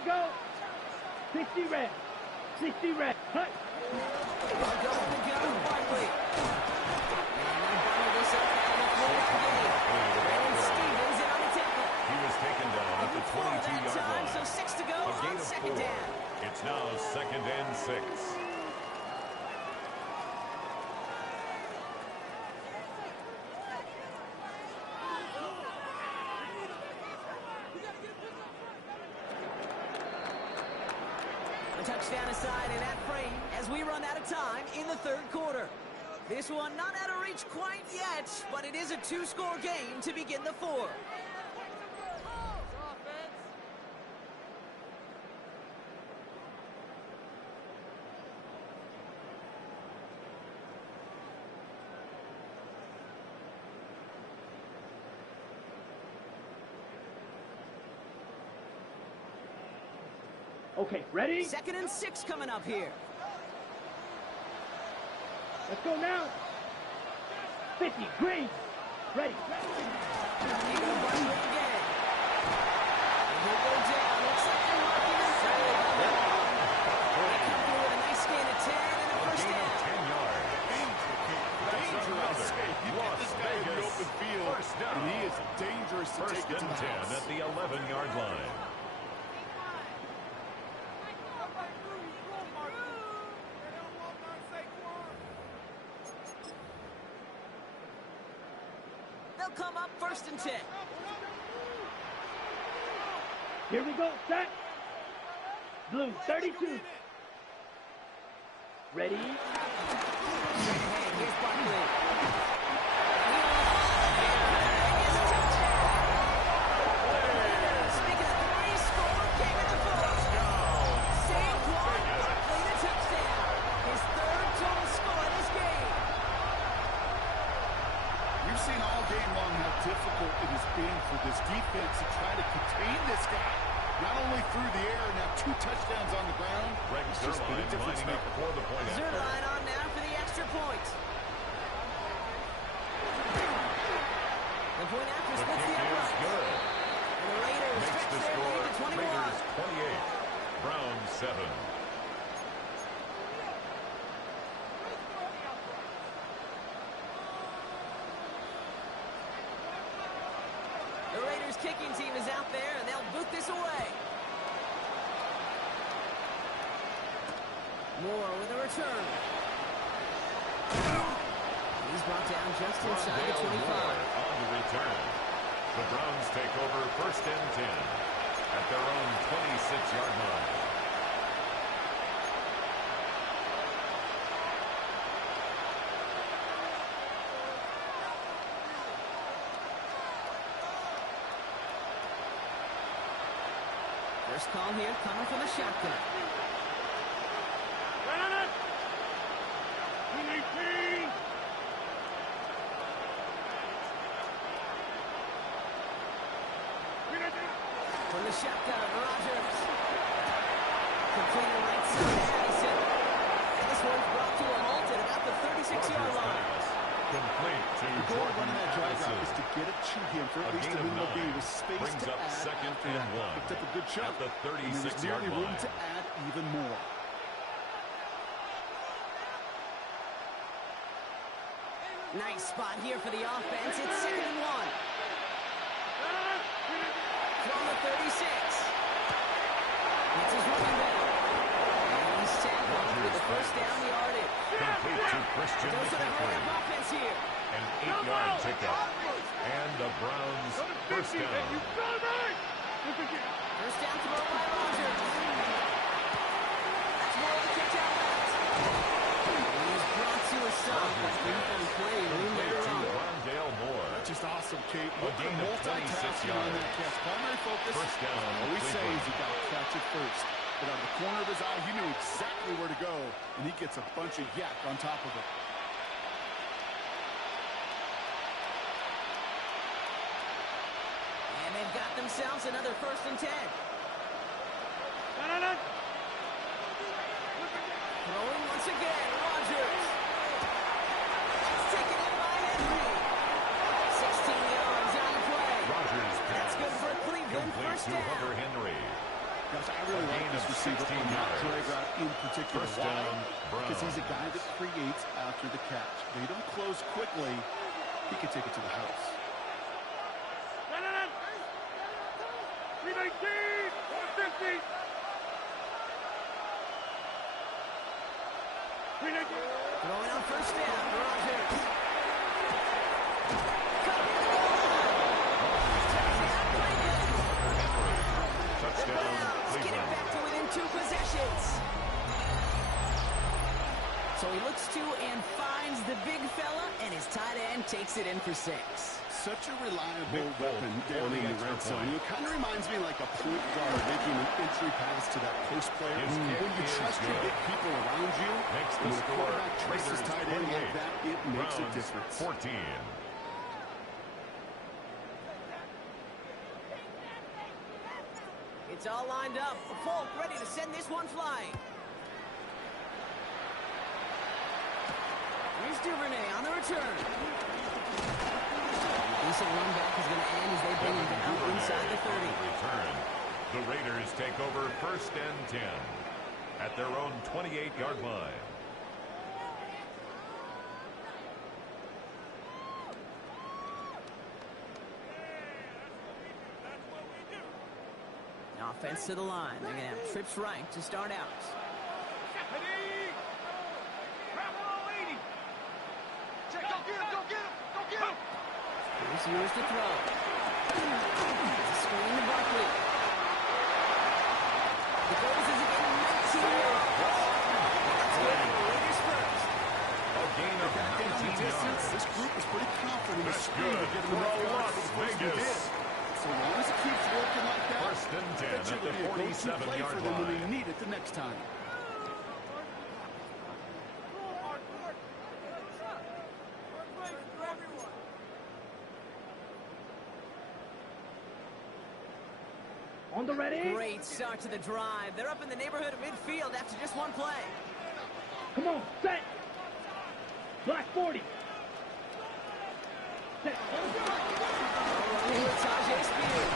go. 60 red. 60 red. Hut. They'll go on the gun with Barkley. And they'll bundle this up out of the four-yard gain. Brandon Stevens in on the tackle. He was taken down at the 4 that 22-yard time, line. so 6 to go A gain on of 2nd 4. down. It's now 2nd and 6. A touchdown aside in that frame as we run out of time in the 3rd quarter. This one not out of reach quite yet, but it is a 2-score game to begin the 4th. Okay, ready? 2nd and 6 coming up here. Let's go now. 50, green. Ready. Taking a Barkley again. And he'll go down. Looks like they're marking him. They come through with a nice gain of 10 and a A first gain of down. 10 yards. That's another You get Las this guy in the Vegas open field, first down. and he is dangerous to First take it to and the 10 house. at the 11-yard line. They'll come up 1st and 10. Here we go. Set. Blue, 32. Ready? And here's Barkley. Speaking of 3-score king of the foot. Saquon Barkley, the touchdown. His 3rd total score in this game. We've seen all game long how difficult it has been for this defense to try to contain this guy. Not only through the air, now 2 touchdowns on the ground. It's just been a difference maker. Zerline on now for the extra point. The point after splits the uprights. Good. And the Raiders Makes stretch the their score lead to 21. Raiders 28, Browns 7. The Raiders kicking team is out there, and they'll boot this away. Moore with a return. He's brought down just inside the 25. On the return. The Browns take over 1st and 10 at their own 26-yard line. First call here coming from the shotgun. From the shotgun, Rodgers. Completed right side to Addison. And this one's brought to a halt at about the 36-yard line. Complete to The goal of running that drag Jordan route is to get it to him for at least a minimum gain with space brings to up add. 2nd After and that, 1 picked up a good chunk. at the And there's 36-yard nearly room line. to add even more. Nice spot here for the offense. It's 2nd and 1. From the 36. It's his running back. And he's tackled with the first down yardage. Complete to Christian Those are the hurry McCaffrey. up offense here. An 8-yard pickup. And the Browns first down. First down throw by Rodgers. That's more of the catch out left. He's brought to a stop. But defense play room later on. Rondale Moore. That's just awesome, Kate. A gain of 26 Multitasking on that yards. catch. Primary focus. First down, All we say Cleveland. is you got to catch it first. But out of the corner of his eye, he knew exactly where to go, and he gets a bunch of yak on top of it. And they've got themselves another 1st and 10. Throwing once again, Rodgers. It's taken in by Henry. 16 yards on the play. Rodgers That's good for Cleveland. complete First to down. Hunter Henry. Gosh, I really A like gain this of receiver 16 on that yards. drag route in particular. First Why? down, Because he's a Browns. guy that creates after the catch. They don't close quickly. He can take it to the house. Throwing on first down, Rodgers. Touchdown, Browns get it Cleveland. back to within 2 possessions. So he looks to and finds the big fella, and his tight end takes it in for 6. Such a reliable Big Bolt weapon for down the in the extra red zone. point. It kind of reminds me like a point guard making an entry pass to that post player. His kick When you is trust your good. big people around you, Makes the when the score quarterback trusts his Raiders tight end like 28, that, it makes a Browns difference. 14. It's all lined up. Folk ready to send this one flying. Here's Duvernay on the return. Decent run back is going to end as they bring him down inside the 30. Return. The Raiders take over 1st and 10 at their own 28-yard line. Offense to the line. They're going to have trips right to start out. Here's yours to throw. It's a screen to Barkley. The goes is again 19 yards. That's good for the Raiders first. A gain of Back in the 19 distance, yards. this group was pretty confident in the That's screen to good get him for enough yards Las for the first he Vegas. did. So long as it keeps working like that, 1st and 10 that should at the be a go-to play 47-yard for them when they line. need it the next time. On the ready. Great start to the drive. They're up in the neighborhood of midfield after just one play. Come on, set. Black 40. Set. Tajay Spears.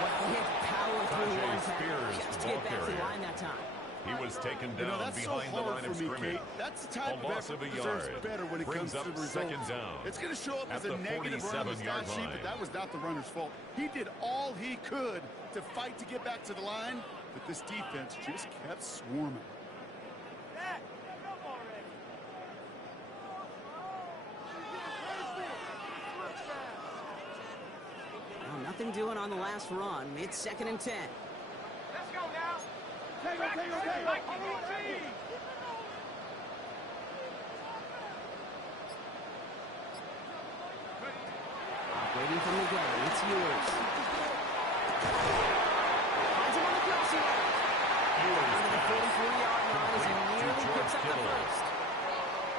Well, he had to power through Tajay one tackle Spears, just the to get ball back to the carrier. line that time. He was taken You know, down that's behind so the hard line for of me, scrimmage. Kate. That's the type A of loss effort of a deserves yard. better when it Brings comes to up the result. second down. It's going to show up At as a the negative run on the 47-yard stat sheet, line. but that was not the runner's fault. He did all he could to fight to get back to the line, but this defense just kept swarming. Well, nothing doing on the last run. It's 2nd and 10. Let's go now. Take. Waiting from the gun. It's yours. Finds him on the crossing line. Under the 43-yard line as he nearly picks up the first.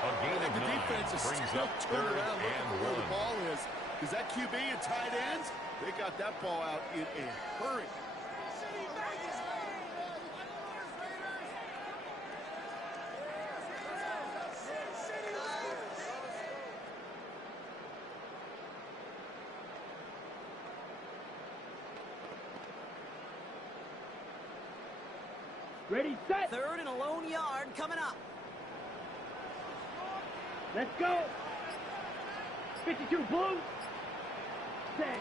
A gain of The 9 defense is brings still up turning 3rd around looking and for where the 1. ball is. Because that QB and tight ends, they got that ball out in a hurry. Ready, set. 3rd and a lone yard coming up. Let's go. 52 blue. Set.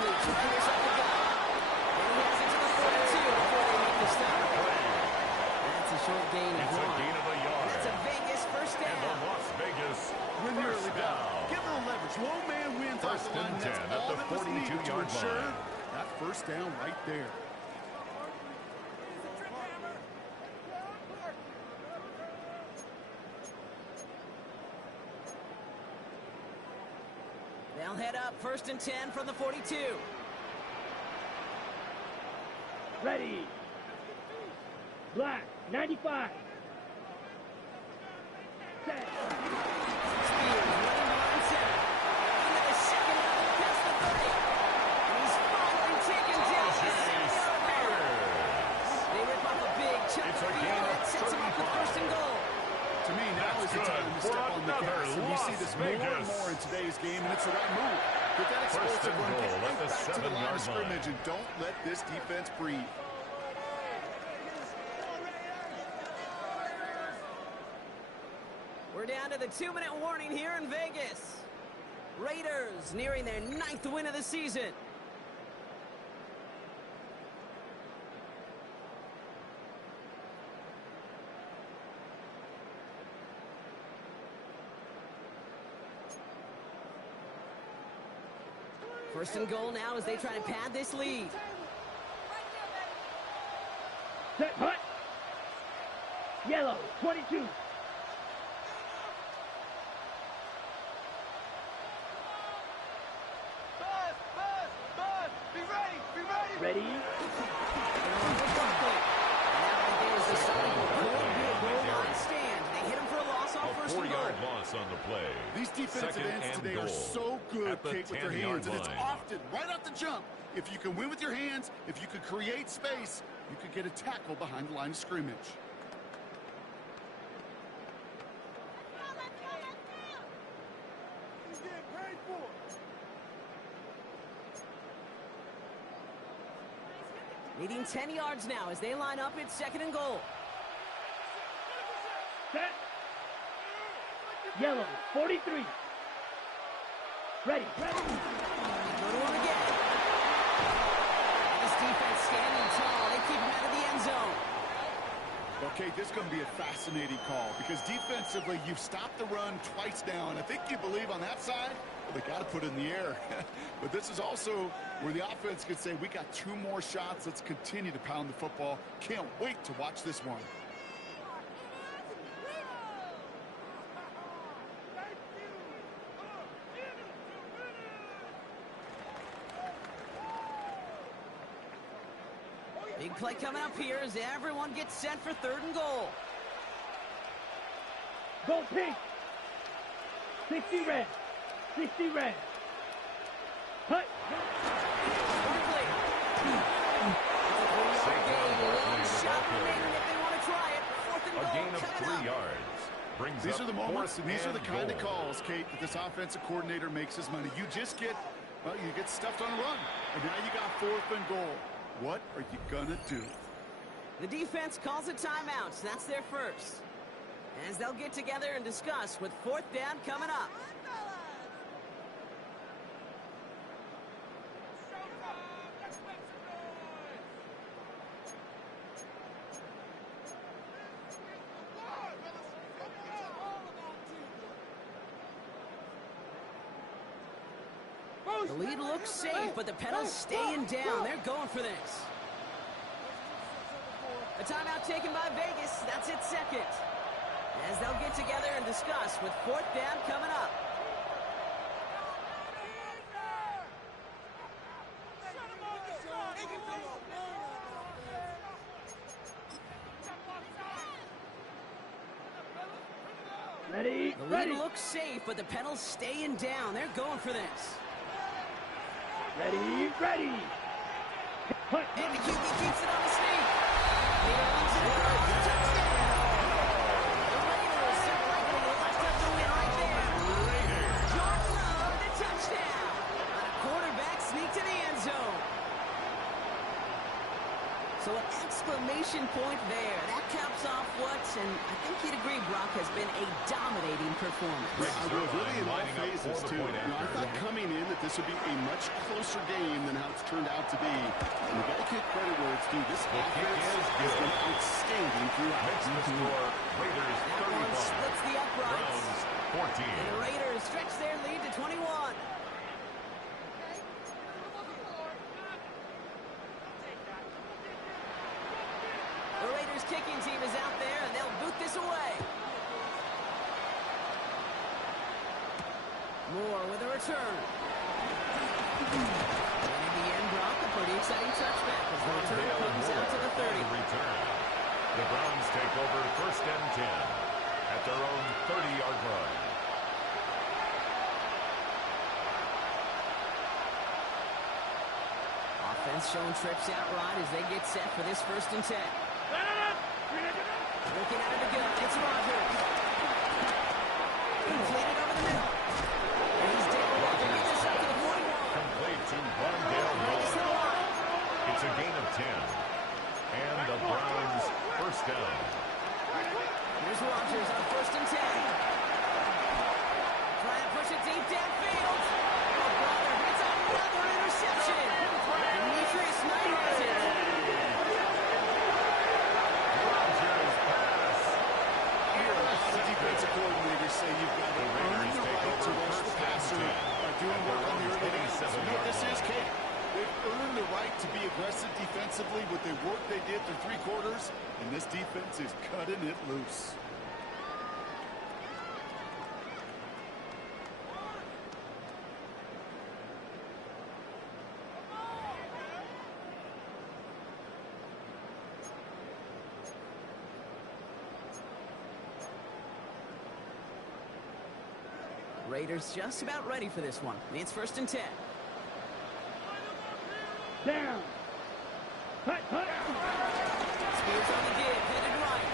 Boots will finish up the gun. And he has it to the 42 before they make the stop. That's a short gain of It's a 1. gain of a yard. That's a Vegas first And the down. Las Vegas Win the early first down. down. Give them leverage. Low man wins off First the line. and That's 10 at all the that was needed to 42-yard ensure line. that first down right there. They'll head up 1st and 10 from the 42. Ready. Black 95. Set. Spears running behind center. Into the second level past the 30. And he's finally taken down the 7-yard line. They rip off a big chunk It's of a field gain of that sets him up with 1st and goal. To me, now That's is the good time to for step on the another gas. And we see Las this more and Vegas. more in today's game, and it's the right move. Get that First explosive and run, goal get at right the back to the line 7-yard of scrimmage, line. and don't let this defense breathe. We're down to the 2-minute warning here in Vegas. Raiders nearing their 9th win of the season. First and goal now as they try to pad this lead. Set. Hut. Yellow 22. Ready. Now there's the start. Could be a goal line stand. They hit him for a loss on A 1st and goal. 4-yard loss on the play. These defensive Second ends and today goal are so good, at the Kate, with their 10-yard hands. And it's line. often right off the jump. If you can win with your hands, if you could create space, you could get a tackle behind the line of scrimmage. Needing 10 yards now as they line up. It's 2nd and goal. Set. Yellow 43. Ready. Go to him again. This defense standing tall. They keep him out of the end zone. Okay, this is going to be a fascinating call because defensively, you've stopped the run twice now, and I think you believe on that side, well, they got to put it in the air. But this is also where the offense could say, we got 2 more shots. Let's continue to pound the football. Can't wait to watch this one. Big play coming up here as everyone gets set for 3rd and goal. Go pink. 60 red. 60 red. Hut. Quickly. A gain of 3 yards. These are the moments, and these are the kind of calls, Kate, that this offensive coordinator makes his money. You just get, well, you get stuffed on a run, and now you got 4th and goal. What are you going to do? The defense calls a timeout. That's their first. As they'll get together and discuss with 4th down coming up. The lead looks safe, but the Pedals staying down. They're going for this. A timeout taken by Vegas. That's its second. As they'll get together and discuss with 4th down coming up. Ready? The lead looks safe, but the Pedals staying down. They're going for this. Ready? Ready! Put. And the QB keeps it on the sneak. Leader runs it across. Touchdown! The Raiders are likely to lift up the win right there. John Love, the touchdown. On a quarterback sneak to the end zone. So an exclamation point there. That caps off what, and I think you'd agree, Brock, has been a dominating performance. I was really in all phases, too. I thought coming in that this would be a much closer game than how it's turned out to be. And you got to give credit where it's due. This offense has been outstanding throughout. Makes the score Raiders That one 35. splits the uprights. Browns 14. And the Raiders stretch their lead to 21. The Raiders kicking team is out there, and they'll boot this away. Moore with a return. And in the end, Brock, a pretty exciting touchback as the return comes out to the 30. Return. The Browns take over 1st and 10 at their own 30-yard line. Offense showing trips out right as they get set for this 1st and 10. Looking out of the gun, it's Rodgers. Completed over the middle. And he's Dale Walker. Gets us up to the 41. Complete to Rondale Moore. It's a gain of 10. And the Browns 1st down. Here's Rodgers on 1st and 10. Trying to push it deep downfield. Oh, brother, it's another interception. Demetrius Knight has it. Defensive coordinators say you've got to earn the right to rush the passer by doing work on the early downs. You know what this is, Kate? They've earned the right to be aggressive defensively with the work they did through 3 quarters, and this defense is cutting it loose. Raiders just about ready for this one. It's 1st and 10. Down. Hut, hut. Spears on the give, headed right.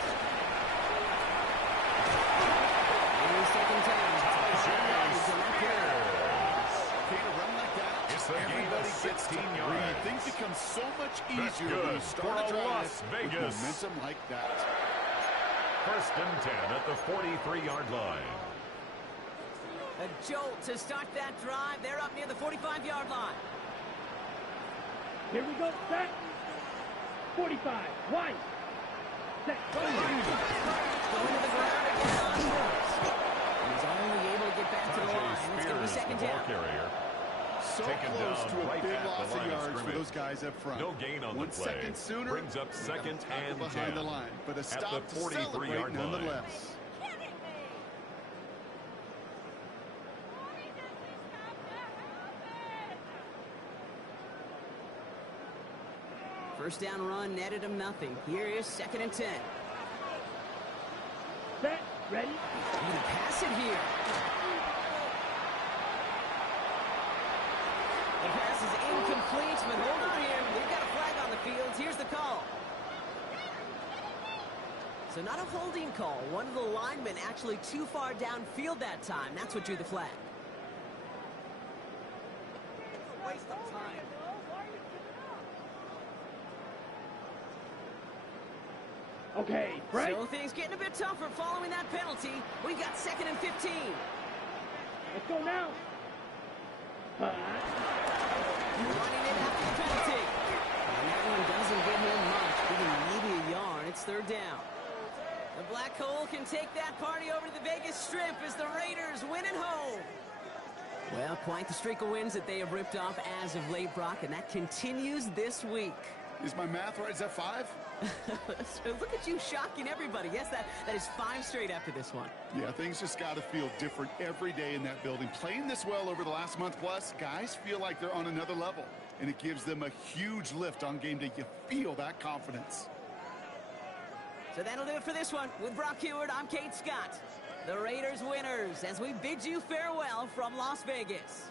And he's taking time. Kate, a run like that, It's a gain of 16 yards. things become so much That's easier when good you start for a drive Las with Vegas. momentum like that. 1st and 10 at the 43-yard line. A jolt to start that drive. They're up near the 45-yard line. Here we go. Set. 45. Wide. Set. Going to the ground again on Brooks. He's only able to get back to the line. It's going to be 2nd down. Carrier. So Taken close down to a right big at the loss of line of yards for scrimmage. those guys up front. No gain on the 1 play. second sooner, Brings up they got 2nd the tackle and behind 10. the line, but a At stop the to 43-yard celebrate line. nonetheless. First down run netted him nothing. Here is 2nd and 10. Set. Ready. Gonna pass it here. The pass is incomplete, but hold on here. They've got a field. Here's the call. So not a holding call. One of the linemen actually too far downfield that time. That's what drew the flag. Waste of time. Okay, right. So things getting a bit tougher following that penalty. We've got 2nd and 15. Let's go now. Running it after the penalty. And that one doesn't get him much, giving maybe a yard. It's 3rd down. The Black Hole can take that party over to the Vegas Strip as the Raiders win at home. Well, quite the streak of wins that they have ripped off as of late, Brock, and that continues this week. Is my math right? Is that 5? So look at you shocking everybody. Yes, that is 5 straight after this one. Yeah, things just got to feel different every day in that building. Playing this well over the last month plus, guys feel like they're on another level, and it gives them a huge lift on game day. You feel that confidence. So that'll do it for this one. With Brock Heward, I'm Kate Scott. The Raiders winners as we bid you farewell from Las Vegas.